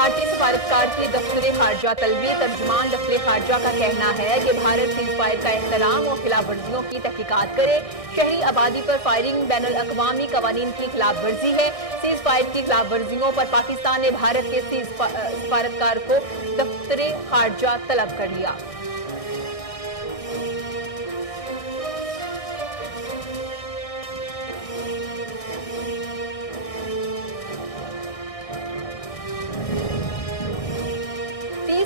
بھارتی سفارتکار کی دفتر خارجہ طلبی ترجمان دفتر خارجہ کا کہنا ہے کہ بھارت سیز فائر کا احترام اور خلاف ورزیوں کی تحقیقات کرے. شہری آبادی پر فائرنگ بین الاقوامی قوانین کی خلاف ورزی ہے. سیز فائر کی خلاف ورزیوں پر پاکستان نے بھارت کے سفارتکار کو دفتر خارجہ طلب کر لیا.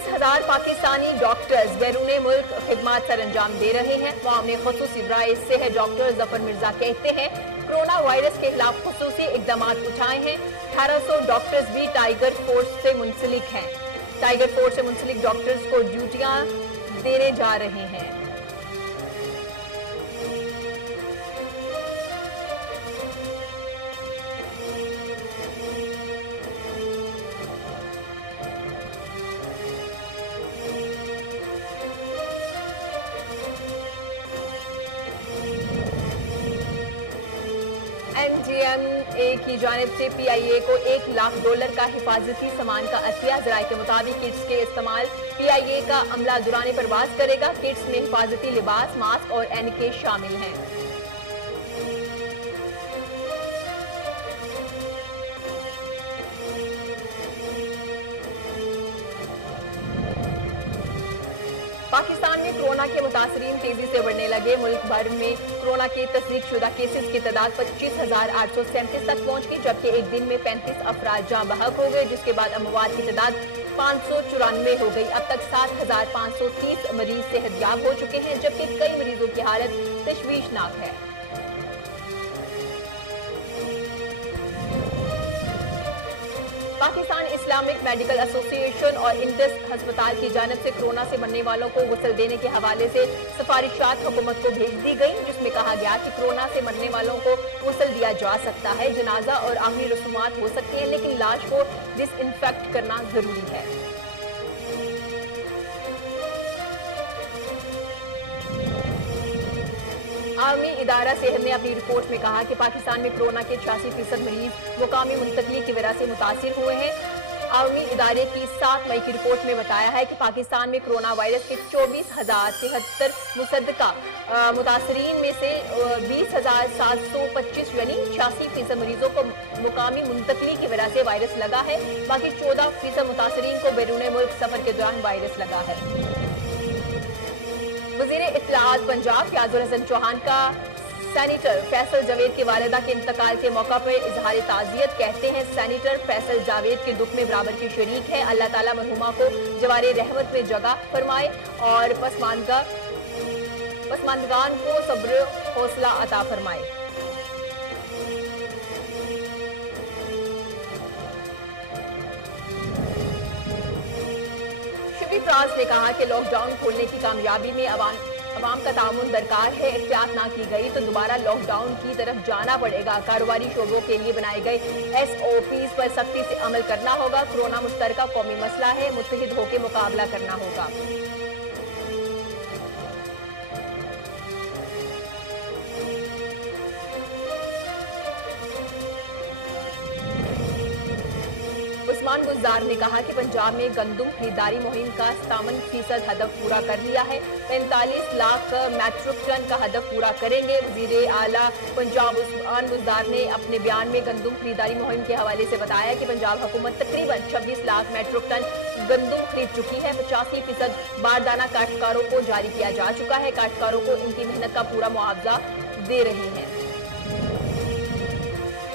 ہزار پاکستانی ڈاکٹرز بیرون ملک خدمات سر انجام دے رہے ہیں. عوام خصوصی برائے صحت ڈاکٹر ظفر مرزا کہتے ہیں کرونا وائرس کے خلاف خصوصی اقدامات اٹھائے ہیں. 1800 ڈاکٹرز بھی ٹائیگر فورس سے منسلک ہیں. ٹائیگر فورس سے منسلک ڈاکٹرز کو ڈیوٹیاں دینے جا رہے ہیں. MGMA کی جانب سے PIA کو $1 لاکھ کا حفاظتی سامان کا عطیہ. ذرائع کے مطابق کٹس کے استعمال PIA کا عملہ دوران پرواز کرے گا. کٹس میں حفاظتی لباس، ماسک اور اینکے شامل ہیں. پاکستان میں کرونا کے متاثرین تیزی سے بڑھنے لگے. ملک بھر میں کرونا کے تصدیق شدہ کیسز کی تعداد 25,837 تک پہنچ گئی، جبکہ ایک دن میں 35 افراد جاں بحق ہو گئے، جس کے بعد اموات کی تعداد 594 ہو گئی. اب تک 7,530 مریض صحت یاب ہو چکے ہیں، جبکہ کئی مریضوں کی حالت تشویشناک ہے. پاکستان اسلامک میڈیکل ایسوسی ایشن اور انڈس ہسپتال کی جانب سے کرونا سے مرنے والوں کو غسل دینے کے حوالے سے سفارشات حکومت کو بھیج دی گئی، جس میں کہا گیا کہ کرونا سے مرنے والوں کو غسل دیا جا سکتا ہے. جنازہ اور آخری رسومات ہو سکتی ہیں، لیکن لاش کو ڈس انفیکٹ کرنا ضروری ہے. عالمی ادارہ صحت نے اپنی رپورٹ میں کہا کہ پاکستان میں کرونا کے 86% مریض مقامی منتقلی کی وجہ سے متاثر ہوئے ہیں. عالمی ادارے کی 7 مئی کی رپورٹ میں بتایا ہے کہ پاکستان میں کرونا وائرس کے 24,073 مصدقہ متاثرین میں سے 20,725 یعنی 86% مریضوں کو مقامی منتقلی کی وجہ سے وائرس لگا ہے. باقی 14% متاثرین کو بیرون ملک سفر کے دوران وائرس لگا ہے. وزیر اطلاعات پنجاب فیاض الحسن چوہان کا سینیٹر فیصل جاوید کی والدہ کے انتقال کے موقع پر اظہار تعزیت. کہتے ہیں سینیٹر فیصل جاوید کے دکھ میں برابر کی شریک ہے. اللہ تعالیٰ مرحومہ کو جوار رحمت میں جگہ فرمائے اور پسماندگان کو صبر حوصلہ عطا فرمائے. فراز نے کہا کہ لاک ڈاؤن کھولنے کی کامیابی میں عوام کا تعاون درکار ہے. احتیاط نہ کی گئی تو دوبارہ لاک ڈاؤن کی طرف جانا پڑے گا. کاروباری شعبوں کے لیے بنائے گئے SOPs پر سختی سے عمل کرنا ہوگا. کرونا مشترکہ قومی مسئلہ ہے، متحد ہو کے مقابلہ کرنا ہوگا. عثمان گلزار نے کہا کہ پنجاب میں گندم خریداری مہم کا 57% ہدف پورا کر لیا ہے. 45 لاکھ میٹرک ٹن کا ہدف پورا کریں گے. وزیر اعلیٰ پنجاب عثمان گلزار نے اپنے بیان میں گندم خریداری مہم کے حوالے سے بتایا کہ پنجاب حکومت تقریباً 26 لاکھ میٹرک ٹن گندم خرید چکی ہے. 85% باردانہ کاشتکاروں کو جاری کیا جا چکا ہے. کاشتکاروں کو ان کی محنت کا پورا معاوضہ دے رہے ہیں.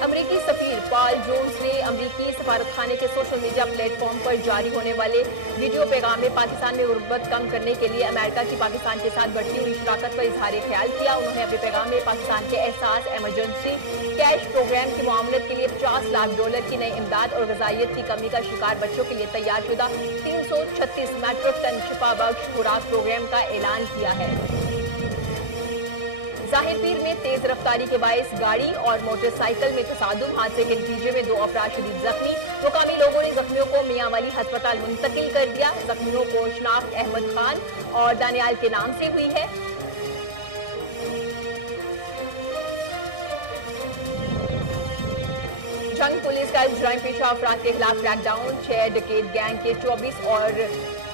امریکی سفیر پال جونز نے امریکی سفارتخانے کے سوشل میڈیا پلیٹ فارم پر جاری ہونے والے ویڈیو پیغام میں پاکستان میں غربت کم کرنے کے لیے امریکہ کی پاکستان کے ساتھ بڑھتی ہوئی شراکت پر اظہار خیال کیا. انہوں نے اپنے پیغام میں پاکستان کے احساس ایمرجنسی کیش پروگرام کی معاونت کے لیے $50 لاکھ کی نئی امداد اور غذائیت کی کمی کا شکار بچوں کے لیے تیار شدہ 336 میٹرک ٹن شفا بخش خوراک پروگرام کا اعلان کیا ہے. ظاہر پیر میں تیز رفتاری کے باعث گاڑی اور موٹر سائیکل میں تصادم. حادثے کے نتیجے میں 2 افراد شدید زخمی. مقامی لوگوں نے زخمیوں کو میاں والی ہسپتال منتقل کر دیا. زخمیوں کو شناخت احمد خان اور دانیال کے نام سے ہوئی ہے. चंग पुलिस का जुराइम पेशा अफराद के खिलाफ क्रैकडाउन, 6 डकैत गैंग के 24 और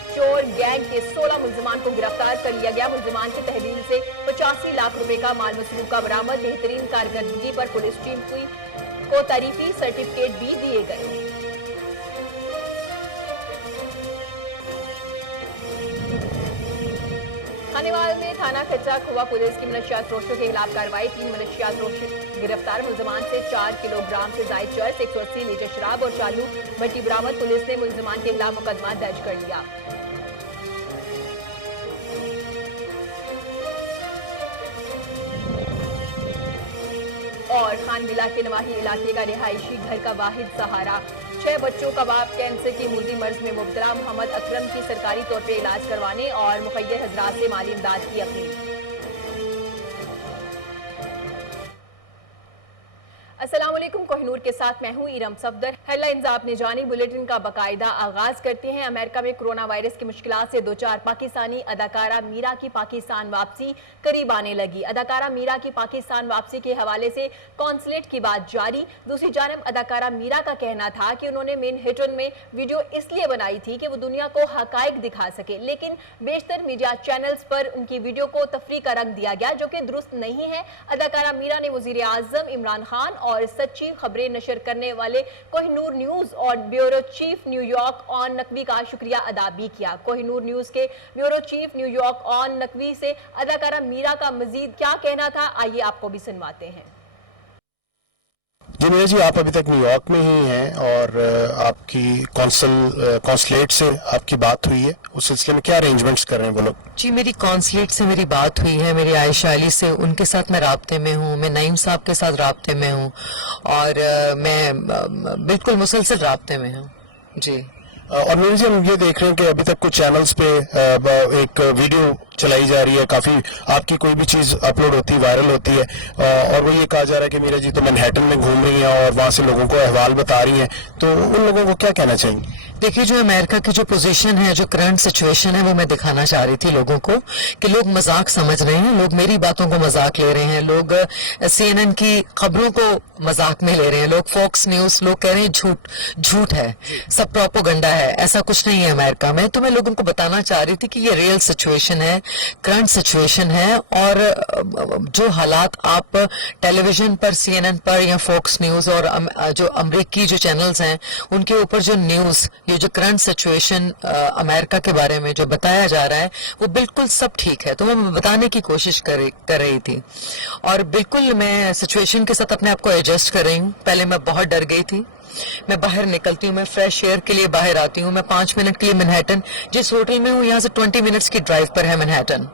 चोर गैंग के 16 मुलजमान को गिरफ्तार कर लिया गया। मुलजमान की तहवील से 85 लाख रुपए का माल मसरूफ का बरामद। बेहतरीन कारकर्दगी पर पुलिस टीम को तारीफी सर्टिफिकेट भी दिए गए। खानेवाल में थाना खच्चा खुआ पुलिस की मनशियात फरोशों के खिलाफ कार्रवाई। 3 मनशियात फरोश गिरफ्तार। मुलजमान से 4 किलोग्राम से जायद चर्स, 180 लीटर शराब और चालू भट्टी बरामद। पुलिस ने मुलजमान के खिलाफ मुकदमा दर्ज कर लिया। और खानविला के नवाही इलाके का रिहायशी घर का वाहिद सहारा, 6 बच्चों का बाप कैंसर की मुल्ज़ी मर्ज में मुब्तला। मोहम्मद अकरम की सरकारी तौर पर इलाज करवाने और मुखय्यर हजरात से माली इमदाद की अपील। अस्सलाम वालेकुम, कोहिनूर के साथ मैं हूं इरम सफदर। हेडलाइंस आपने जानी, बुलेटिन का बाकायदा आगाज करते हैं। अमेरिका में कोरोना वायरस की मुश्किलात से 2-4 पाकिस्तानी अदाकारा मीरा की पाकिस्तान वापसी करीब आने लगी। अदाकारा मीरा की पाकिस्तान वापसी के हवाले से कौंसलेट की बात जारी। दूसरी जानब अदाकारा मीरा का कहना था कि उन्होंने मैनहट्टन में वीडियो इसलिए बनाई थी कि वो दुनिया को हकायक दिखा सके, लेकिन बेशतर मीडिया चैनल्स पर उनकी वीडियो को तफरी का रंग दिया गया, जो कि दुरुस्त नहीं है। अदाकारा मीरा ने वजीर आजम इमरान खान और सच्ची खबरें नशर करने वाले कोहिनूर न्यूज और bureau chief New York on Naqvi का शुक्रिया अदा भी किया। कोहिनूर न्यूज के bureau chief New York on Naqvi से अदाकारा मीरा का मजीद क्या कहना था, आइए आपको भी सुनवाते हैं। जी मीरा जी, आप अभी तक न्यूयॉर्क में ही हैं और आपकी कॉन्सुलेट से आपकी बात हुई है, उस सिलसिले में क्या अरेंजमेंट्स कर रहे हैं वो लोग? जी, मेरी कॉन्सुलेट से मेरी बात हुई है, मेरी आयशा अली से, उनके साथ मैं राब्ते में हूँ, मैं नईम साहब के साथ राब्ते में हूँ और मैं बिल्कुल मुसलसल राब्ते में हूँ। जी, और मीरा जी, हम ये देख रहे हैं कि अभी तक कुछ चैनल्स पे एक वीडियो चलाई जा रही है, काफी आपकी कोई भी चीज अपलोड होती है, वायरल होती है, और वो ये कहा जा रहा है कि मीरा जी तो मैनहट्टन में घूम रही हैं और वहां से लोगों को अहवाल बता रही हैं, तो उन लोगों को क्या कहना चाहिए? देखिए, जो अमेरिका की जो पोजीशन है, जो करंट सिचुएशन है, वो मैं दिखाना चाह रही थी लोगों को कि लोग मजाक समझ रहे हैं, लोग मेरी बातों को मजाक ले रहे हैं, लोग CNN की खबरों को मजाक में ले रहे हैं, लोग फॉक्स न्यूज, लोग कह रहे हैं झूठ है, सब प्रोपोगंडा है, ऐसा कुछ नहीं है अमेरिका में। तो मैं लोगों को बताना चाह रही थी कि ये रियल सिचुएशन है, करंट सिचुएशन है, और जो हालात आप टेलीविजन पर, CNN पर या फॉक्स न्यूज और जो अमेरिकी जो चैनल्स हैं उनके ऊपर जो न्यूज, ये जो करंट सिचुएशन अमेरिका के बारे में जो बताया जा रहा है, वो बिल्कुल सब ठीक है। तो मैं बताने की कोशिश कर रही थी और बिल्कुल मैं सिचुएशन के साथ अपने आप को एडजस्ट कर रही हूँ। पहले मैं बहुत डर गई थी, मैं बाहर निकलती हूँ, मैं फ्रेश एयर के लिए बाहर आती हूँ, मैं 5 मिनट के लिए मैनहट्टन, जिस होटल में हूँ यहाँ से 20 मिनट्स की ड्राइव पर है मैनहट्टन,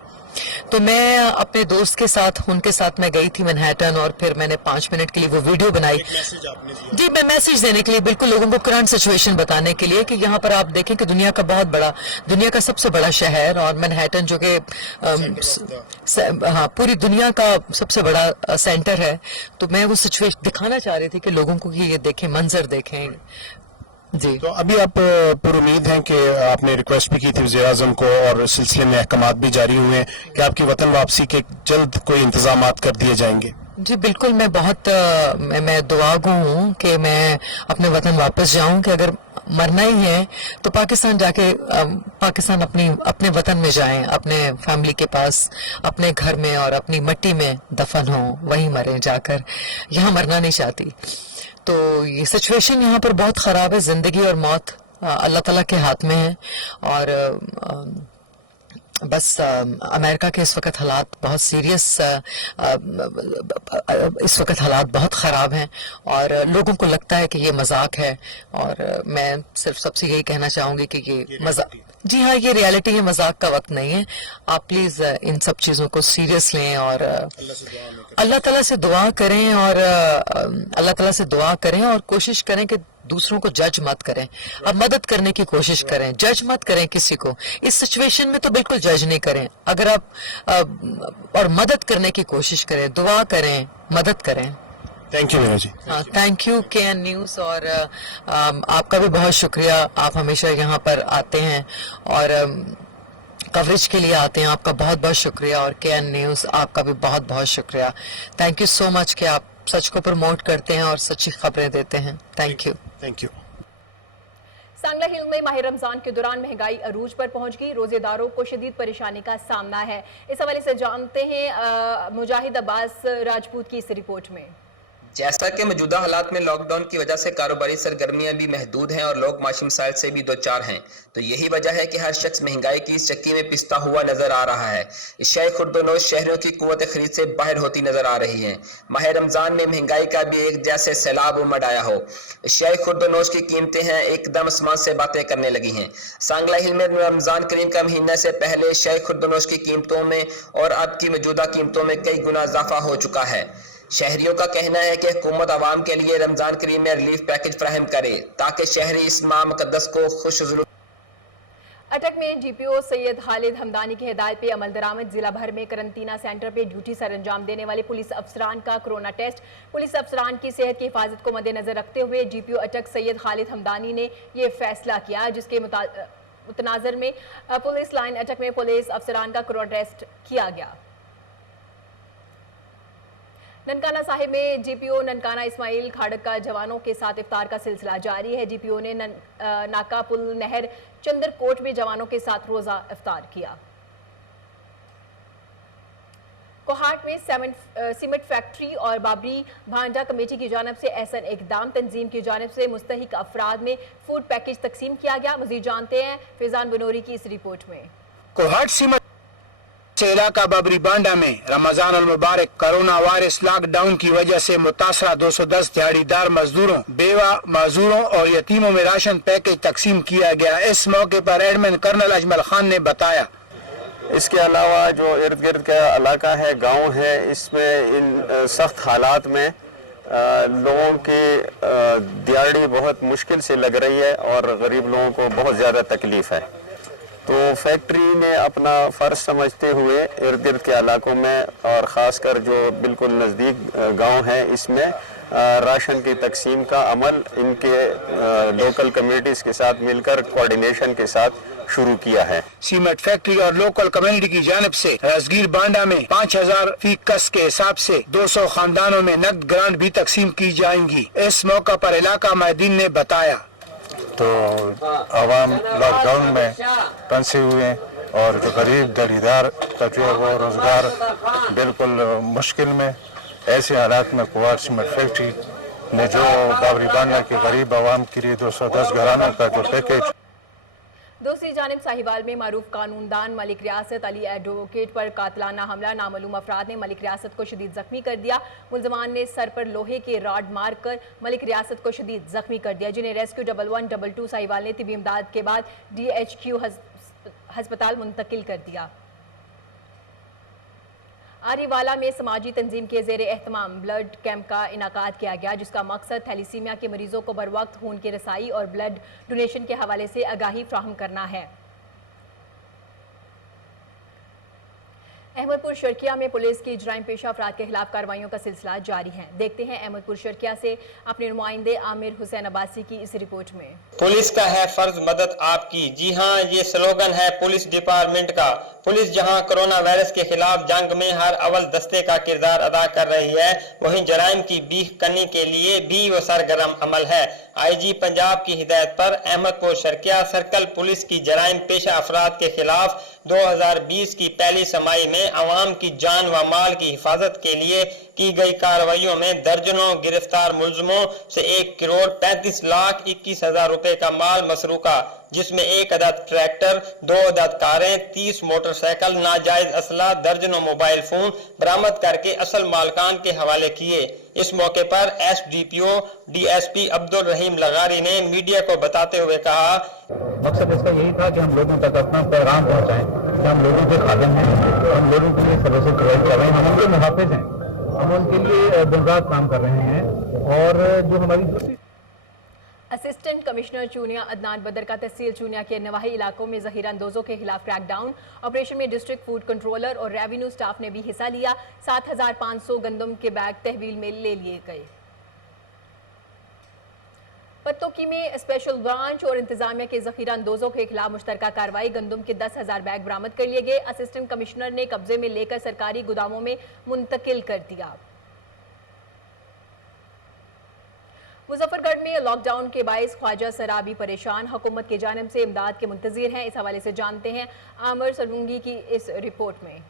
तो मैं अपने दोस्त के साथ, उनके साथ मैं गई थी मैनहट्टन और फिर मैंने 5 मिनट के लिए वो वीडियो बनाई। जी, मैं मैसेज देने के लिए, बिल्कुल लोगों को करंट सिचुएशन बताने के लिए कि यहाँ पर आप देखें कि दुनिया का सबसे बड़ा शहर और मैनहट्टन जो कि हाँ पूरी दुनिया का सबसे बड़ा सेंटर है, तो मैं वो सिचुएशन दिखाना चाह रही थी कि लोगों को ये देखें, मंजर देखें। जी, तो अभी आप पूरी उम्मीद है कि आपने रिक्वेस्ट भी की थी वज़ीर आज़म को और इस सिलसिले में अहकामात भी जारी हुए हैं कि आपकी वतन वापसी के जल्द कोई इंतजामात कर दिए जाएंगे? जी बिल्कुल, मैं बहुत मैं दुआगो हूँ कि मैं अपने वतन वापस जाऊँ, कि अगर मरना ही है तो पाकिस्तान जाके पाकिस्तान अपने वतन में जाएं, अपने फैमिली के पास, अपने घर में और अपनी मिट्टी में दफन हो, वहीं मरें जाकर, यहाँ मरना नहीं चाहती। तो ये सिचुएशन यहाँ पर बहुत ख़राब है, ज़िंदगी और मौत अल्लाह ताला के हाथ में है और बस अमेरिका के इस वक्त हालात बहुत सीरियस, इस वक्त हालात बहुत ख़राब हैं और लोगों को लगता है कि ये मजाक है, और मैं सिर्फ सबसे यही कहना चाहूँगी कि ये मजाक, जी हाँ ये रियलिटी है, मजाक का वक्त नहीं है। आप प्लीज़ इन सब चीज़ों को सीरियस लें और अल्लाह ताला से दुआ करें और अल्लाह ताला से दुआ करें और कोशिश करें कि दूसरों को जज मत करें, अब मदद करने की कोशिश करें, जज मत करें किसी को। इस सिचुएशन में तो बिल्कुल जज नहीं करें, अगर आप और मदद करने की कोशिश करें, दुआ करें, मदद करें। Thank you Meera ji. हाँ, थैंक यू KN न्यूज़ और आपका भी बहुत शुक्रिया, आप हमेशा यहाँ पर आते हैं और कवरेज के लिए आते हैं, आपका बहुत बहुत शुक्रिया, और KN न्यूज़ आपका भी बहुत बहुत शुक्रिया। थैंक यू सो मच कि आप सच को प्रमोट करते हैं और सच्ची खबरें देते हैं. Thank you. Thank you. Sangla hill में माह रमजान के दौरान महंगाई अरूज पर पहुंच गई. रोजेदारों को शदीद परेशानी का सामना है. इस हवाले से जानते हैं मुजाहिद अब्बास राजपूत की इस रिपोर्ट में. जैसा कि मौजूदा हालात में लॉकडाउन की वजह से कारोबारी सरगर्मियां भी महदूद हैं और लोग माशी मसाइल से भी दो चार हैं, तो यही वजह है कि हर शख्स महंगाई की इस चक्की में पिसता हुआ नजर आ रहा है. एशियाई खुर्दोनोश शहरियों की कुव्वत खरीद से बाहर होती नजर आ रही हैं. माह रमजान में महंगाई का भी एक जैसे सैलाब उमड़ आया हो. एशियाई खुर्दोनोश की कीमतें हैं एकदम आसमान से बातें करने लगी हैं. सांगला हिल में रमजान करीम का महीना से पहले एशियाई खुर्दोनोश की कीमतों में और अब की मौजूदा कीमतों में कई गुना इजाफा हो चुका है. शहरियों का कहना है कि हुकूमत आवाम के लिए रमजान करीम में रिलीफ पैकेज फराहम करे ताकि शहरी इस माह मुकद्दस को खुश अटक में जीपीओ सैयद खालिद हमदानी की हिदायत पे अमल दरामद. जिला भर में करंटीना सेंटर पे ड्यूटी सर अंजाम देने वाले पुलिस अफसरान का कोरोना टेस्ट. पुलिस अफसरान की सेहत की हिफाजत को मद्देनजर रखते हुए जीपीओ अटक सैयद खालिद हमदानी ने ये फैसला किया, जिसके मुतनाजर में पुलिस लाइन अटक में पुलिस अफसरान का कोरोना टेस्ट किया गया. ननकाना साहिब में जीपीओ ननकाना इस्माइल खाड़क का जवानों के साथ इफ्तार का सिलसिला जारी है. जीपीओ ने नाका पुल नहर चंदरकोट में जवानों के साथ रोजा इफ्तार किया. कोहाट में सीमेंट फैक्ट्री और बाबरी भांडा कमेटी की जानिब से ऐसा इकदाम. तंजीम की जानिब से मुस्तहिक अफराद में फूड पैकेज तकसीम किया गया. मज़ीद जानते हैं फैजान बनोरी की इस रिपोर्ट में. कोहाट सीमेंट इलाका बाबरी बांडा में रमजान अल मुबारक कोरोना वायरस लॉकडाउन की वजह से मुतासरा 210 दिहाड़ीदार मजदूरों, बेवा माजूरों और यतीमों में राशन पैकेज तकसीम किया गया. इस मौके पर एडमिन कर्नल अजमल खान ने बताया. इसके अलावा जो इर्द गिर्द का इलाका है, गांव है, इसमें इन सख्त हालात में लोगों की दिहाड़ी बहुत मुश्किल से लग रही है और गरीब लोगों को बहुत ज़्यादा तकलीफ है. तो फैक्ट्री ने अपना फ़र्ज समझते हुए इर्द गिर्द के इलाकों में और ख़ासकर जो बिल्कुल नज़दीक गांव है, इसमें राशन की तकसीम का अमल इनके लोकल कम्युनिटीज़ के साथ मिलकर कोऑर्डिनेशन के साथ शुरू किया है. सीमेंट फैक्ट्री और लोकल कम्युनिटी की जानिब से राजगीर बांडा में 5000 फी कस के हिसाब से 200 खानदानों में नकद ग्रांट भी तकसीम की जाएंगी. इस मौका पर इलाका माहिदीन ने बताया. तो आवाम लॉकडाउन में फंसे हुए हैं और जो गरीब दरीदार का जो है वो रोज़गार बिल्कुल मुश्किल में. ऐसे हालात में कोहाट सीमेंट फैक्ट्री ने जो बाबरी बांडा के गरीब आवाम के लिए 210 घरानों का जो पैकेज. दूसरी जानिब साहिवाल में मारूफ कानूनदान मलिक रियासत अली एडवोकेट पर कातलाना हमला. नामालूम अफराद ने मलिक रियासत को शदीद जख्मी कर दिया. मुलजमान ने सर पर लोहे के राड मार कर मलिक रियासत को शदीद जख्मी कर दिया, जिन्हें रेस्क्यू 1122 साहिवाल ने तिबी इमदाद के बाद DHQ हस्पताल मुंतकिल कर दिया. आरीवाला में समाजी तंजीम के ज़ेरे एहतमाम ब्लड कैंप का इनाकाद किया गया, जिसका मकसद थैलीसीमिया के मरीजों को बर वक्त खून की रसाई और ब्लड डोनेशन के हवाले से आगाही फ्राहम करना है. अहमदपुर शर्किया में पुलिस की जराइम पेशा अफराद के खिलाफ कार्रवाइयों का सिलसिला जारी है. देखते हैं अहमदपुर शर्किया से अपने नुमाइंदे आमिर हुसैन अब्बासी की इस रिपोर्ट में. पुलिस का है फर्ज मदद आपकी. जी हाँ, ये स्लोगन है पुलिस डिपार्टमेंट का. पुलिस जहां कोरोना वायरस के खिलाफ जंग में हर अव्वल दस्ते का किरदार अदा कर रही है, वहीं जराइम की बीख करने के लिए भी वो सरगर्म अमल है. IG पंजाब की हिदायत पर अहमदपुर शर्किया सर्कल पुलिस की जराइम पेशा अफराद के खिलाफ 2020 की पहली समाई में अवाम की जान व माल की हिफाजत के लिए की गई कार्रवाइयों में दर्जनों गिरफ्तार मुलजमों से 1,35,21,000 रुपए का माल मसरूका, जिसमें 1 अदद ट्रैक्टर, 2 अदद कारें, 30 मोटरसाइकिल, नाजायज असला, दर्जनों मोबाइल फोन बरामद करके असल मालकान के हवाले किए. इस मौके पर SDPO DSP अब्दुल रहीम लगारी ने मीडिया को बताते हुए कहा, मकसद इसका यही था कि हम लोगों तक अपना पैगाम पहुंचाएं कि हम लोगों के खादम हैं, हम लोगों के लिए सर्विसेज प्रोवाइड कर रहे हैं, हम उनके मुहाफिज हैं, हम उनके लिए दिन रात काम कर रहे हैं. और जो हमारी दूसरी असिस्टेंट कमिश्नर चूनिया अदनान बदर का तहसील चूनिया के नवाही इलाकों में जहीरा अंदोजों के खिलाफ क्रैकडाउन. ऑपरेशन में डिस्ट्रिक्ट फूड कंट्रोलर और रेवेन्यू स्टाफ ने भी हिस्सा लिया. 7,500 गंदम के बैग तहवील में ले लिए गए. पत्तोकी में स्पेशल ब्रांच और इंतजामिया के जखीरा अंदोजों के खिलाफ मुश्तरका कार्रवाई. गंदम के 10,000 बैग बरामद कर लिए गए. असिस्टेंट कमिश्नर ने कब्जे में लेकर सरकारी गोदामों में मुंतकिल कर दिया. मुजफ्फरगढ़ में लॉकडाउन के बाइस ख्वाजा सराबी परेशान, हुकूमत की जानिब से इमदाद के मुंतजिर हैं। इस हवाले से जानते हैं आमिर सलूंगी की इस रिपोर्ट में।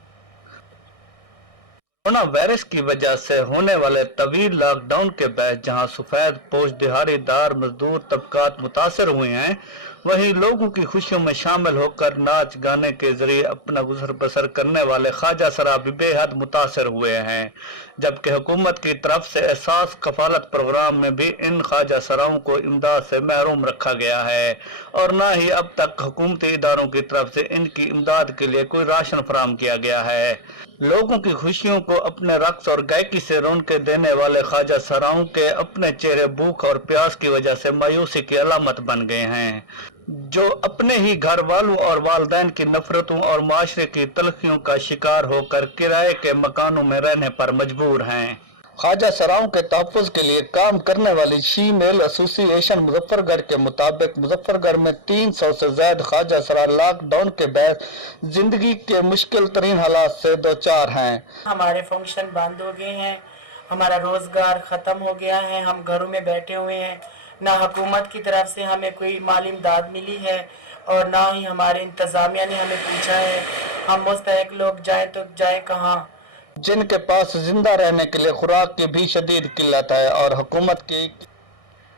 कोरोना वायरस की वजह से होने वाले तवील लॉकडाउन के बाद जहां सफेद पोश दिहाड़ीदार मजदूर तबकात मुतासर हुए हैं, वहीं लोगों की खुशियों में शामिल होकर नाच गाने के जरिए अपना गुजर बसर करने वाले ख्वाजा सराबी बेहद मुतासर हुए हैं। जबकि हुकूमत की तरफ से एहसास कफालत प्रोग्राम में भी इन ख्वाजा सराओं को इमदाद से महरूम रखा गया है और न ही अब तक हुकूमती इदारों की तरफ से इनकी इमदाद के लिए कोई राशन फराहम किया गया है। लोगों की खुशियों को अपने रक्स और गायकी से रौनकें देने वाले ख्वाजा सराओं के अपने चेहरे भूख और प्यास की वजह से मायूसी की अलामत बन गए हैं, जो अपने ही घर वालों और वालिदैन की नफरतों और माशरे की तलखियों का शिकार होकर किराए के मकानों में रहने पर मजबूर हैं। ख्वाजा सराओं के तहफ़्फ़ुज़ के लिए काम करने वाली शी मेल एसोसिएशन मुजफ्फरगढ़ के मुताबिक मुजफ्फरगढ़ में 300 से ज्यादा ख्वाजा सरा लॉकडाउन के बाद जिंदगी के मुश्किल तरीन हालात से दो चार हैं। हमारे फंक्शन बंद हो गए हैं, हमारा रोजगार खत्म हो गया है, हम घरों में बैठे हुए हैं, ना हुकूमत की तरफ से हमें कोई माली इमदाद मिली है और ना ही हमारे इंतजामिया ने हमें पूछा है। हम मुस्तहिक लोग जाएं तो जाएं कहाँ, जिनके पास जिंदा रहने के लिए खुराक की भी शदीद किल्लत है और हुकूमत की।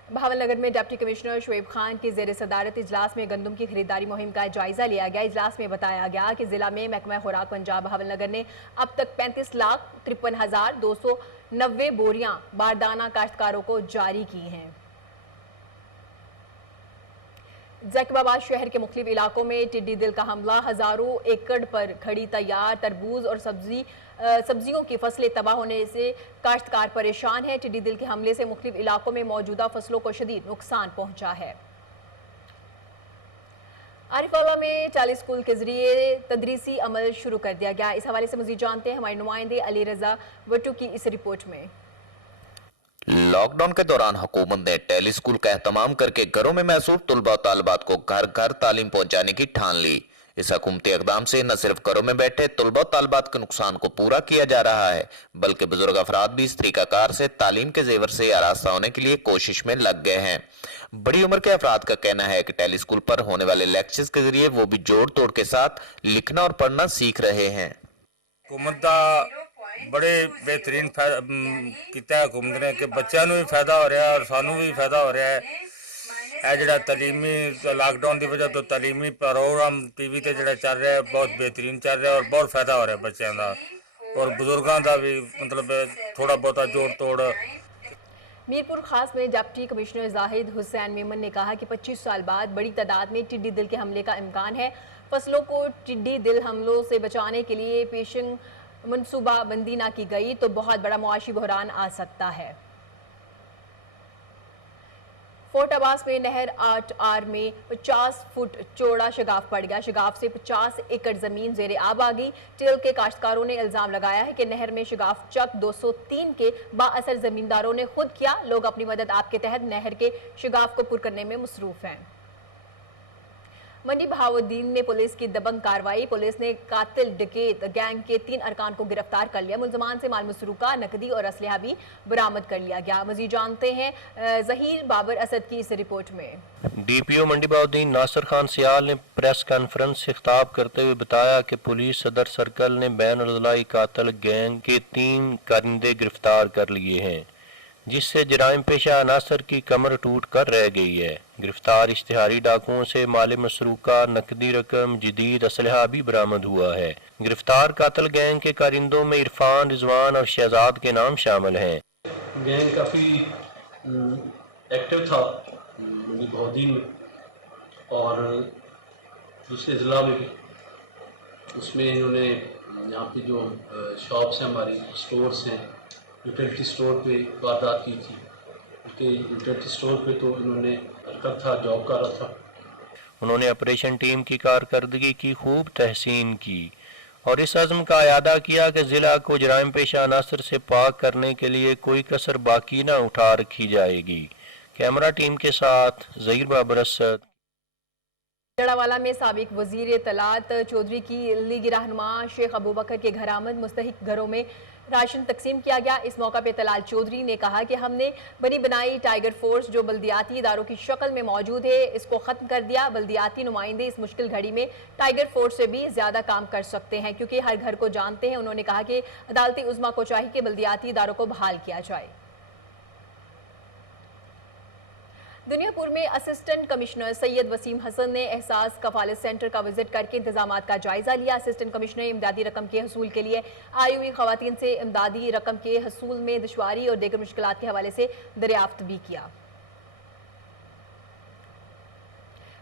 बहावलनगर में डिप्टी कमिश्नर शुएब खान की जेर सदारत इजलास में गंदम की खरीदारी मुहिम का जायजा लिया गया। इजलास में बताया गया कि जिला में महकमा खुराक पंजाब बहावलनगर ने अब तक 35,53,290 बोरियां बारदाना काश्तकारों को जारी की हैं। जैकबाबाद शहर के मुख्तलिफ इलाकों में टिड्डी दिल का हमला, हजारों एकड़ पर खड़ी तैयार तरबूज और सब्जियों की फसलें तबाह होने से काश्तकार परेशान है। टिड्डी दिल के हमले से मुख्तलिफ इलाकों में मौजूदा फसलों को शदीद नुकसान पहुंचा है। आरिफाला में 40 स्कूल के जरिए तदरीसी अमल शुरू कर दिया गया। इस हवाले से मजीद जानते हैं हमारे नुमाइंदे अली रजा वट्टू की इस रिपोर्ट में। लॉकडाउन के दौरान हुकूमत ने टेली स्कूल का एहतमाम करके घरों में महसूर तुलबा तालिबात को घर घर तालीम पहुंचाने की ठान ली। इस हुकूमती इक़दाम से न सिर्फ घरों में बैठे तुलबा तालिबात के नुकसान को पूरा किया जा रहा है, बल्कि बुजुर्ग अफराद भी इस तरीकाकार से तालीम के जेवर से आरास्ता होने के लिए कोशिश में लग गए हैं। बड़ी उम्र के अफराद का कहना है कि टेली स्कूल पर होने वाले लेक्चर्स के जरिए वो भी जोड़ तोड़ के साथ लिखना और पढ़ना सीख रहे हैं। हुकूमत का बड़े बेहतरीन किया हुकूमत ने कि बच्चों को भी फायदा हो रहा है और सानू भी फायदा हो रहा है। जो तलीमी लॉकडाउन की वजह तो तलीमी प्रोग्राम टीवी ते जो चल रहा है बहुत बेहतरीन चल रहा है और बहुत फायदा हो रहा है बच्चों का और बुजुर्गों का भी, मतलब थोड़ा बहुत जोड़ तोड़। मीरपुर खास में डिप्टी कमिश्नर जाहिद हुसैन मेमन ने कहा कि 25 साल बाद बड़ी तादाद में टिड्डी दिल के हमले का इम्कान है। फसलों को टिड्डी दिल हमलों से बचाने के लिए पेशिंग मनसूबा बंदी ना की गई तो बहुत बड़ा मुआशी बहरान आ सकता है। फोर्ट अब्बास में नहर 8R में 50 फुट चौड़ा शगाफ पड़ गया। शगाफ से 50 एकड़ जमीन जेरे आब आ गई। टिल के काश्तकारों ने इल्जाम लगाया है कि नहर में शगाफ चक 203 के बाअसर जमींदारों ने खुद किया। लोग अपनी मदद आप के तहत नहर के शगाफ को पुर करने में मसरूफ हैं। मंडी बहाउद्दीन में पुलिस की दबंग कार्रवाई। पुलिस ने कातिल डकैत गैंग के 3 अरकान को गिरफ्तार कर लिया। मुलजमान से माल मसरूका, नकदी और असलहा भी बरामद कर लिया गया। मजीद जानते हैं जहीर बाबर असद की इस रिपोर्ट में। DPO मंडी बहाउद्दीन नासिर खान सियाल ने प्रेस कॉन्फ्रेंस से खिताब करते हुए बताया कि पुलिस सदर सर्कल ने बैनुल-अज़लाई कातिल गैंग के 3 कारिंदे गिरफ्तार कर लिए हैं, जिससे जराइम पेशा अनासर की कमर टूट कर रह गई है। गिरफ्तार इश्तिहारी डाकुओं से माल मसरूका, नकदी रकम, जदीद असलहा भी बरामद हुआ है। गिरफ्तार कातिल गैंग के कारिंदों में इरफान, रिजवान और शहजाद के नाम शामिल हैं। गैंग काफ़ी एक्टिव था मंडी बहाउद्दीन में और दूसरे ज़िला में भी। उसमें इन्होंने यहाँ पे जो शॉप्स हैं, हमारी स्टोर्स हैं, यूटिलिटी स्टोर पे वारदात की थी। उसके यूटिलिटी स्टोर पे तो इन्होंने हरकत था, जॉब कर रहा था। उन्होंने ऑपरेशन टीम की कारकर्दगी की खूब तहसीन की और इस अज़्म का अयादा किया कि ज़िला को जराइम पेशा अनासर से पाक करने के लिए कोई कसर बाकी न उठा रखी जाएगी। कैमरा टीम के साथ ज़हीर बाबर असद। जड़ावाला में साबिक वजीर तलात चौधरी की लीगी रहनुमा शेख अबू बकर के घर आमद। मुस्तहिक घरों में राशन तकसीम किया गया। इस मौका पे तलाल चौधरी ने कहा कि हमने बनी बनाई टाइगर फोर्स जो बल्दियाती इदारों की शक्ल में मौजूद है, इसको खत्म कर दिया। बल्दियाती नुमाइंदे इस मुश्किल घड़ी में टाइगर फोर्स से भी ज्यादा काम कर सकते हैं क्योंकि हर घर को जानते हैं। उन्होंने कहा कि अदालती उज़्मा को चाहिए कि बल्दियाती इदारों को बहाल किया जाए। दुनियापुर में असिस्टेंट कमिश्नर सैयद वसीम हसन ने एहसास कफालत सेंटर का विजिट करके इंतजामात का जायजा लिया। असिस्टेंट कमिश्नर ने इमदादी रकम के हसूल के लिए आई हुई खवातीन से इमदादी रकम के हसूल में दुश्वारी और दीगर मुश्किलात के हवाले से दरियाफ्त भी किया।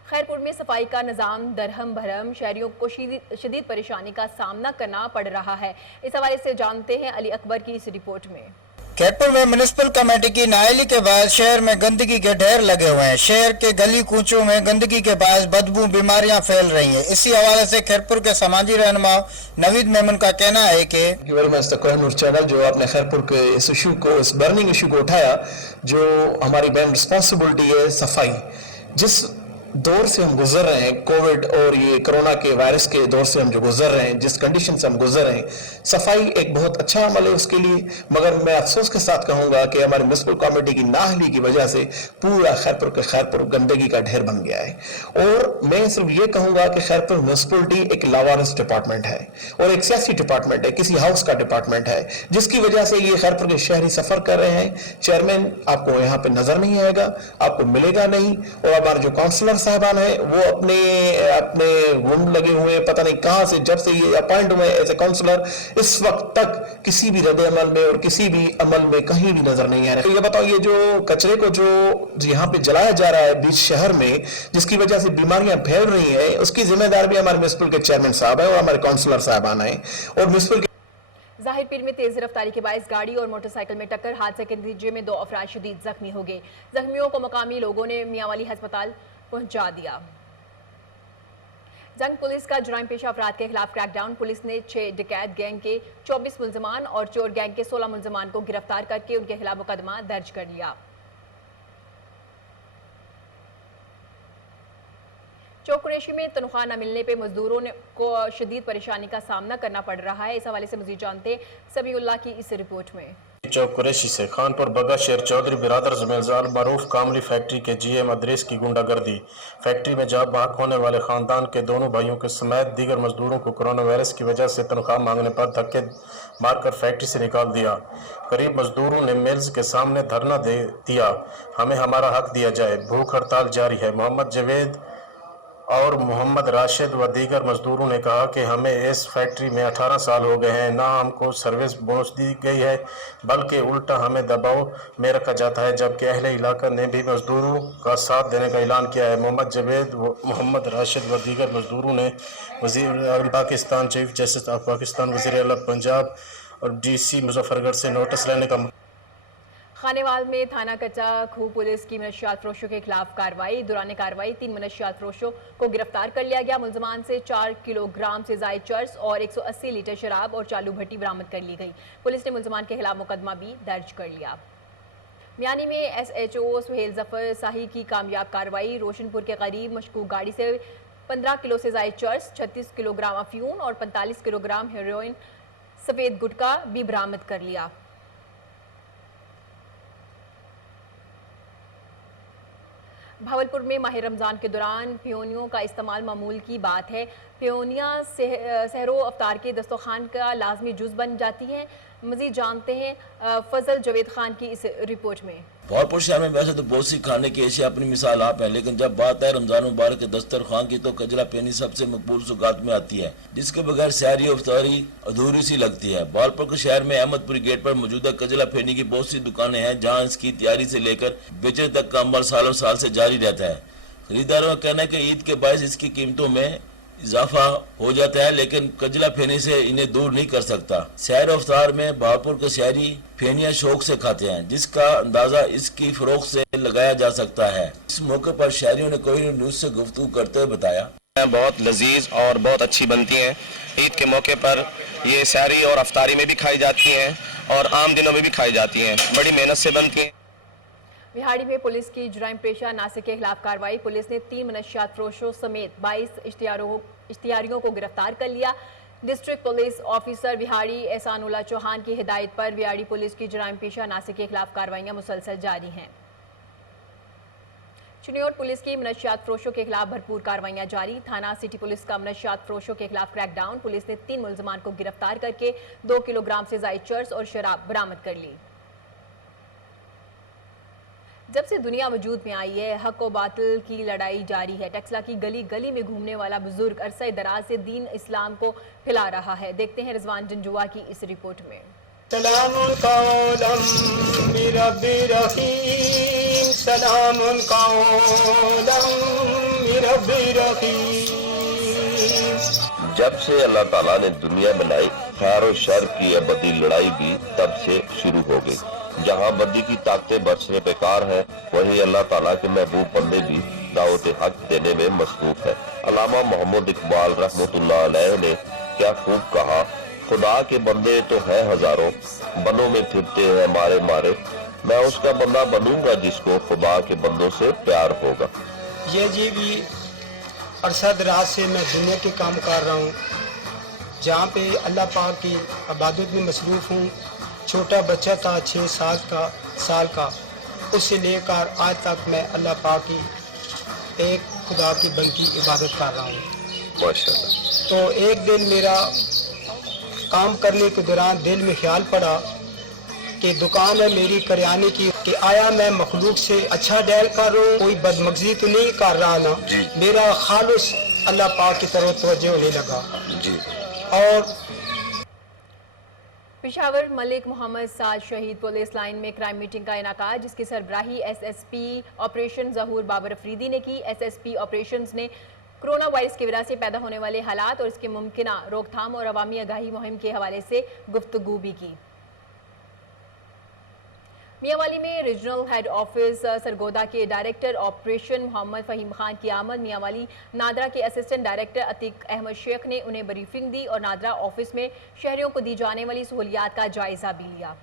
खैरपुर में सफाई का निज़ाम दरहम भरम, शहरियों को शदीद परेशानी का सामना करना पड़ रहा है। इस हवाले से जानते हैं अली अकबर की इस रिपोर्ट में। खैरपुर में म्युनिसिपल कमेटी की नाअहली के बाद शहर में गंदगी के ढेर लगे हुए हैं। शहर के गली कूचों में गंदगी के बायस बदबू बीमारियां फैल रही हैं। इसी हवाले से खैरपुर के समाजी रहनुमा नवीद मेमन का कहना है कि कोहिनूर चैनल जो आपने खैरपुर के इस इशू को, इस बर्निंग इशू को उठाया, जो हमारी मेन रिस्पॉन्सिबिलिटी है सफाई। जिस दौर से हम गुजर रहे हैं, कोविड और ये कोरोना के वायरस के दौर से हम जो गुजर रहे हैं, जिस कंडीशन से हम गुजर रहे हैं, सफाई एक बहुत अच्छा अमल है उसके लिए। मगर मैं अफसोस के साथ कहूंगा कि हमारी म्युनिसिपल कमेटी की नाअहली की वजह से पूरा खैरपुर गंदगी का ढेर बन गया है। और मैं सिर्फ ये कहूंगा कि खैरपुर म्युनिसिपलिटी एक लावारिस डिपार्टमेंट है और एक सियासी डिपार्टमेंट है, किसी हाउस का डिपार्टमेंट है, जिसकी वजह से ये खैरपुर के शहरी सफर कर रहे हैं। चेयरमैन आपको यहाँ पे नजर नहीं आएगा, आपको मिलेगा नहीं। और हमारे जो काउंसलर साहबान है वो अपने गुंड लगे हुए, पता नहीं कहां से, जब से ये अपॉइंट हुए एज ए काउंसलर, इस वक्त तक किसी भी रद्द अमल में और किसी भी अमल में कहीं भी नजर नहीं आ रहा है। तो ये बताओ, ये जो कचरे को जो यहाँ पे जलाया जा रहा है बीच शहर में, जिसकी वजह से बीमारियां फैल रही हैं, उसकी जिम्मेदार भी हमारे म्युनिसिपल के चेयरमैन साहब है और हमारे काउंसलर साहबान है। और म्युनिसिपल जाहिर पीर में तेज रफ्तारी के बायस गाड़ी और मोटरसाइकिल में टक्कर, हादसे के नतीजे में 2 अफराद शदीद जख्मी हो गए। जख्मियों को मकामी लोगों ने मियांवाली अस्पताल पहुंचा दिया। जंग पुलिस का जुराइम पेशा अफराद के खिलाफ क्रैकडाउन। पुलिस ने 6 डकैत गैंग के 24 मुलजमान और चोर गैंग के 16 मुलजमान को गिरफ्तार करके उनके खिलाफ मुकदमा दर्ज कर लिया। चौक कुरैशी में तनख्वाह न मिलने पे मजदूरों को शदीद परेशानी का सामना करना पड़ रहा है। इस हवाले से मजीद जानते समीउल्लाह की इस रिपोर्ट में। चौक कुरैशी से खानपुर बगा शेर चौधरी बिरादर जमेलजाल मरूफ कामली फैक्ट्री के GM अदरीस की गुंडागर्दी। फैक्ट्री में जॉब बहाक होने वाले खानदान के दोनों भाइयों के समेत दीगर मजदूरों को कोरोना वायरस की वजह से तनख्वाह मांगने पर धक्के मारकर फैक्ट्री से निकाल दिया। करीब मजदूरों ने मिल्स के सामने धरना दे दिया, हमें हमारा हक दिया जाए। भूख हड़ताल जारी है। मोहम्मद जवेद और मोहम्मद राशिद व दीगर मजदूरों ने कहा कि हमें इस फैक्ट्री में 18 साल हो गए हैं, ना हमको सर्विस बोनस दी गई है बल्कि उल्टा हमें दबाव में रखा जाता है, जबकि अहले इलाका ने भी मजदूरों का साथ देने का ऐलान किया है। मोहम्मद जवेद, मोहम्मद राशिद व दीगर मजदूरों ने वज़ीर Pakistan, chief justice of Pakistan, वज़ीर आला पंजाब और DC मुजफ्फरगढ़ से नोटिस लेने का। खानेवाल में थाना कच्चा खूह पुलिस की मनशियात फरोशों के खिलाफ कार्रवाई। दौरान कार्रवाई 3 मनशियात फरोशों को गिरफ्तार कर लिया गया। मुलजमान से 4 किलोग्राम से ज़ायद चर्स और 180 लीटर शराब और चालू भट्टी बरामद कर ली गई। पुलिस ने मुलजमान के खिलाफ मुकदमा भी दर्ज कर लिया। मियानी में SHO सुहेल जफर शाही की कामयाब कार्रवाई। रोशनपुर के करीब मशकूक गाड़ी से 15 किलो से ज़ायद चर्स, 36 किलोग्राम अफ्यून और 45 किलोग्राम हेरोइन सफ़ेद गुटखा भी बरामद कर लिया। भावलपुर में माह रमज़ान के दौरान पेयोनियों का इस्तेमाल मामूल की बात है। पेयोनियाँ सहरो अफ्तार के दस्तरखान का लाजमी जुज़ बन जाती हैं। मज़ीद जानते हैं फजल जवेद खान की इस रिपोर्ट में। भावलपुर शहर में वैसे तो बहुत सी खाने की एशिया अपनी मिसाल आप है, लेकिन जब बात है रमजान मुबारक के दस्तरखान की तो कजला पेनी सबसे मकबूल सुगात में आती है, जिसके बगैर सहरी और इफ्तारी अधूरी सी लगती है। भावलपुर के शहर में अहमदपुरी गेट पर मौजूदा कजला फेनी की बहुत सी दुकानें हैं, जहाँ इसकी तैयारी से लेकर बेचने तक का अमल सालों साल से जारी रहता है। खरीदारों का कहना है कि ईद के बायस इसकी कीमतों में इजाफा हो जाता है, लेकिन कजला फेनी से इन्हें दूर नहीं कर सकता। सहर अफ्तार में भावलपुर के शहरी फेनियां शौक से खाते हैं, जिसका अंदाजा इसकी फरोख्त से लगाया जा सकता है। इस मौके पर शहरियों ने कोई न्यूज से गुफ्तगू करते हुए बताया, बहुत लजीज और बहुत अच्छी बनती हैं। ईद के मौके पर ये सहरी और अफ्तारी में भी खाई जाती हैं और आम दिनों में भी खाई जाती हैं। बड़ी मेहनत से बनती हैं। बिहाड़ी में पुलिस की जुराइम पेशा नासिक के खिलाफ कार्रवाई। पुलिस ने 3 मनशियात फरोशों समेत 22 इश्तिहारियों को गिरफ्तार कर लिया। District police officer Vehari Ehsanullah Chauhan की हिदायत पर विहाड़ी पुलिस की जराइम पेशा नासिर के खिलाफ कार्रवाइयां मुसलसल जारी हैं। चिन्योट पुलिस की मनशियात फरोशों के खिलाफ भरपूर कार्रवाइयां जारी। थाना सिटी पुलिस का मनशियात फरोशों के खिलाफ क्रैकडाउन। पुलिस ने 3 मुलजमान को गिरफ्तार करके 2 किलोग्राम से ज्यादा चर्स और शराब बरामद कर ली। जब से दुनिया वजूद में आई है, हक और बातिल की लड़ाई जारी है। टेक्सला की गली गली में घूमने वाला बुजुर्ग अरसे दराज से दीन इस्लाम को फैला रहा है। देखते हैं रिजवान जंजुआ की इस रिपोर्ट में। सलामुन कौलम मिर रब्बिर रहीम, सलामुन कौलम मिर रब्बिर रहीम। जब से अल्लाह ताला ने दुनिया बनाई, खैर और शर की अबदी लड़ाई भी तब से शुरू हो गई। जहाँ बदी की ताकतें बरसने बेकार है, वहीं अल्लाह ताला के महबूब बंदे भी दावत हक देने में मसरूफ है। अल्लामा मोहम्मद इकबाल रहमतुल्लाह अलैह ने क्या खूब कहा, खुदा के बंदे तो है हजारों, बनों में फिरते हैं मारे मारे, मैं उसका बंदा बनूंगा जिसको खुदा के बंदों से प्यार होगा। ये जी भी अरसा दराज से मैं दुनिया के काम कर रहा हूँ, जहाँ पे अल्लाह पाक की इबादत में मसरूफ़ हूँ। छोटा बच्चा था 6 साल का, उससे लेकर आज तक मैं अल्लाह पाक की एक खुदा की बनती इबादत कर रहा हूँ। माशाअल्लाह। तो एक दिन मेरा काम करने के दौरान दिल में ख्याल पड़ा कि दुकान है मेरी करियाने की, कि आया मैं मखलूक से अच्छा डील कर रहा हूँ, कोई बदमगजी तो नहीं कर रहा ना। मेरा खालिस अल्लाह पाक की तरफ तवज्जो होने लगा जी। और पेशावर मलिक मोहम्मद साद शहीद पुलिस लाइन में क्राइम मीटिंग का इनाकाद, जिसकी सरबराही एसएसपी ऑपरेशन ज़हूर बाबर अफरीदी ने की। एसएसपी ऑपरेशंस ने कोरोना वायरस की वजह से पैदा होने वाले हालात और इसके मुमकिना रोकथाम और अवामी आगाही मुहिम के हवाले से गुफ्तगू भी की। मियांवाली में रीजनल हेड ऑफिस सरगोदा के डायरेक्टर ऑपरेशन मोहम्मद फ़हीम खान की आमद। मियांवाली नादरा के असिस्टेंट डायरेक्टर अतीक अहमद शेख ने उन्हें ब्रीफिंग दी और नादरा ऑफिस में शहरियों को दी जाने वाली सहूलियात का जायजा भी लिया।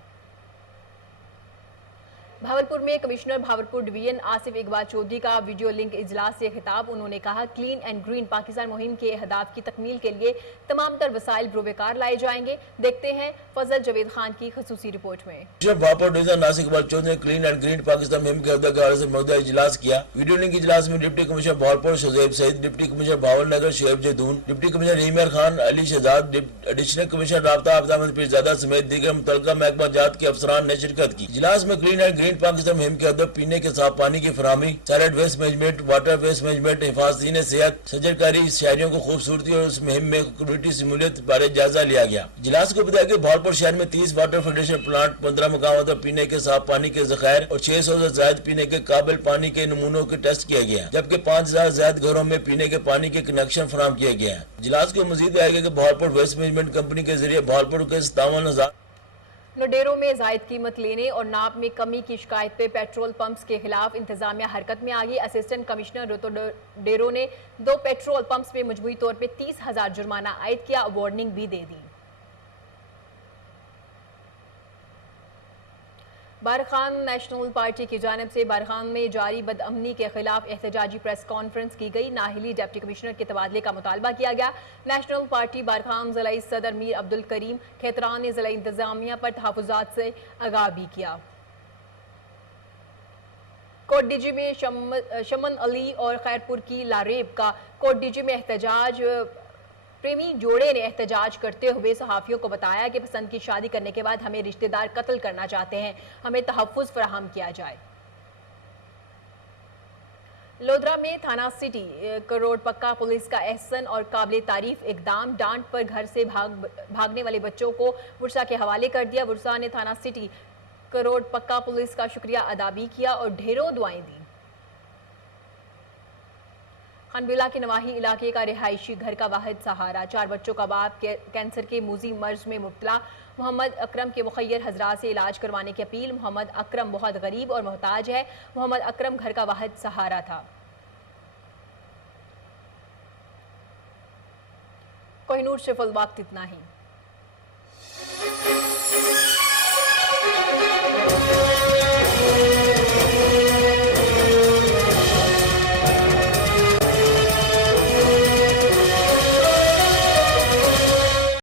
भावलपुर में कमिश्नर भावलपुर डिवीजन आसिफ इकबाल चौधरी का वीडियो लिंक इजलास से खिताब। उन्होंने कहा, क्लीन एंड ग्रीन पाकिस्तान मुहिम के अहदाफ की तकमील के लिए तमाम तर वसाइल बरोकार लाए जाएंगे। देखते हैं फजल जवेद खान की खसूसी रिपोर्ट में। भावलपुर डिवीजन आसिफ इकबाल चौधरी ने क्लीन एंड ग्रीन पाकिस्तान मुहिम के अहदा के हवाले से मौजूदा इजलास किया। वीडियो लिंक इजलास में deputy commissioner Bahawalpur Shuaib Saeed, deputy commissioner Bahawalnagar Shoaib Jadoon, deputy commissioner रीमियर खान, अली शहजाद, एडिशनल कमिश्नर राबता अहमद पीरजादा समेत दीगर मुतल्लिका महकमा जात के अफसरान ने शिरकत की। इजलास में क्लीन एंड ग्रीन पाकिस्तान मुहिम के अदब, पीने के साफ पानी की फराहमी, solid waste management, water waste management, हिफाजतीन सेहत, सजरकारी, शहरियों को खूबसूरती और उस मुहिम में कम्युनिटी शमूलियत बारे जायजा लिया गया। इजलास को बताया कि भावलपुर शहर में 30 वाटर फिल्ट्रेशन प्लांट, 15 मकामों पर पीने के साफ पानी के ज़खायर और 600 से ज्यादा पीने के काबिल पानी के नमूनों के टेस्ट किया गया, जबकि 5000 ज्यादा घरों में पीने के पानी के कनेक्शन फराहम किया गया है। इजलास को मजीद आएगा कि भावलपुर वेस्ट मैनेजमेंट कंपनी के जरिए भावलपुर के 57,000 नोडेरों में जायद कीमत लेने और नाप में कमी की शिकायत पे पेट्रोल पंप्स के खिलाफ इंतजामिया हरकत में आ गई। असिस्टेंट कमिश्नर रोतोडेरो ने 2 पेट्रोल पंप्स पे मजबूरी तौर पे 30,000 जुर्माना आयद किया, वार्निंग भी दे दी। बारखान नेशनल पार्टी की जानिब से बारखान में जारी बदअमनी के खिलाफ एहतजाजी प्रेस कॉन्फ्रेंस की गई। नाहिली डिप्टी कमिश्नर के तबादले का मुतालबा किया गया। नेशनल पार्टी बारखान ज़िला सदर मीर अब्दुल करीम खेतरान ने ज़िला इंतजामिया पर तहफ़्फ़ुज़ात से आगाह भी किया। कोट डीजी में शमन अली और खैरपुर की लारेब का कोट डीजी में एहतजाज। प्रेमी जोड़े ने एहतजाज करते हुए सहाफ़ियों को बताया कि पसंद की शादी करने के बाद हमें रिश्तेदार कत्ल करना चाहते हैं, हमें तहफ़्फ़ुज़ फराहम किया जाए। लोधरा में थाना सिटी करोड़ पक्का पुलिस का एहसन और काबिल तारीफ इकदाम। डांट पर घर से भागने वाले बच्चों को वर्षा के हवाले कर दिया। वर्षा ने थाना सिटी करोड़ पक्का पुलिस का शुक्रिया अदा भी किया और ढेरों दुआएं दी। खनबिला के नवाही इलाके का रिहायशी घर का वाहिद सहारा। 4 बच्चों का बाप कैंसर के मूजी मर्ज में मुब्तला। मोहम्मद अकरम के मुखय्यर हजरात से इलाज करवाने की अपील। मोहम्मद अकरम बहुत गरीब और मोहताज है। मोहम्मद अकरम घर का वाहिद सहारा था। कोहिनूर से फिल वक्त इतना ही।